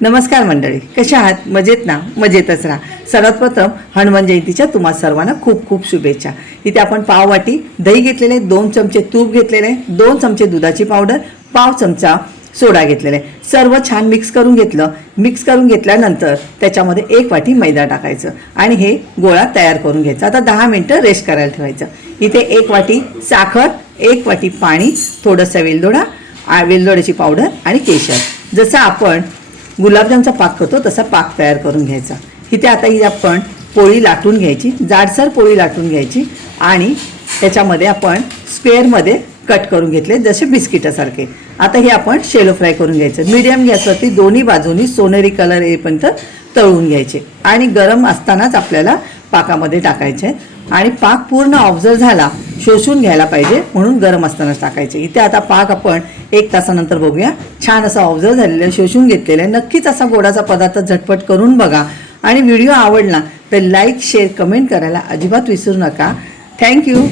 नमस्कार मंडळी, कशा आहात? मजेत ना? मजेतच राहा. सर्वात प्रथम हनुमान जयंतीच्या तुम्हा सर्वांना खूप खूप शुभेच्छा. इथे आपण पाव वाटी दही घेतलेले, 2 चमचे तूप घेतलेले, 2 चमचे दुधाची पावडर, पाव चमचा सोडा घेतलेला आहे. सर्व छान मिक्स करून घेतलं. मिक्स करून घेतल्यानंतर त्याच्यामध्ये 1 वाटी मैदा टाकायचं आणि हे गोळा तयार करून घ्यायचा. आता 10 मिनिटं रेस्ट करायला ठेवायचं. इथे 1 वाटी साखर, 1 वाटी पाणी, थोडंसं वेलदोड्याची पावडर आणि केशर. जसं आपण गुलाबजामचा पाक करतो तसा पाक तयार करून घ्यायचा. इथे आता ही आपण पोळी लाटून घ्यायची, जाडसर पोळी लाटून घ्यायची आणि त्याच्यामध्ये आपण स्क्वेअरमध्ये कट करून घेतले जसे बिस्किटासारखे. आता हे आपण शेलो फ्राय करून घ्यायचं. मीडियम गॅसवरती दोन्ही बाजूनी सोनेरी कलर येईपर्यंत तळून घ्यायचे आणि गरम असतानाच आपल्याला पाकामध्ये टाकायचे आणि पाक पूर्ण ऑब्झर्व झाला, शोषून घ्यायला पाहिजे म्हणून गरम असतानाच टाकायचे. इथे आता पाक आपण 1 तासानंतर बघूया. छान असा ऑब्झर्व झालेला आहे, शोषून घेतलेला आहे. नक्कीच असा गोडाचा पदार्थ झटपट करून बघा आणि व्हिडिओ आवडला तर लाईक, शेअर, कमेंट करायला अजिबात विसरू नका. थँक्यू.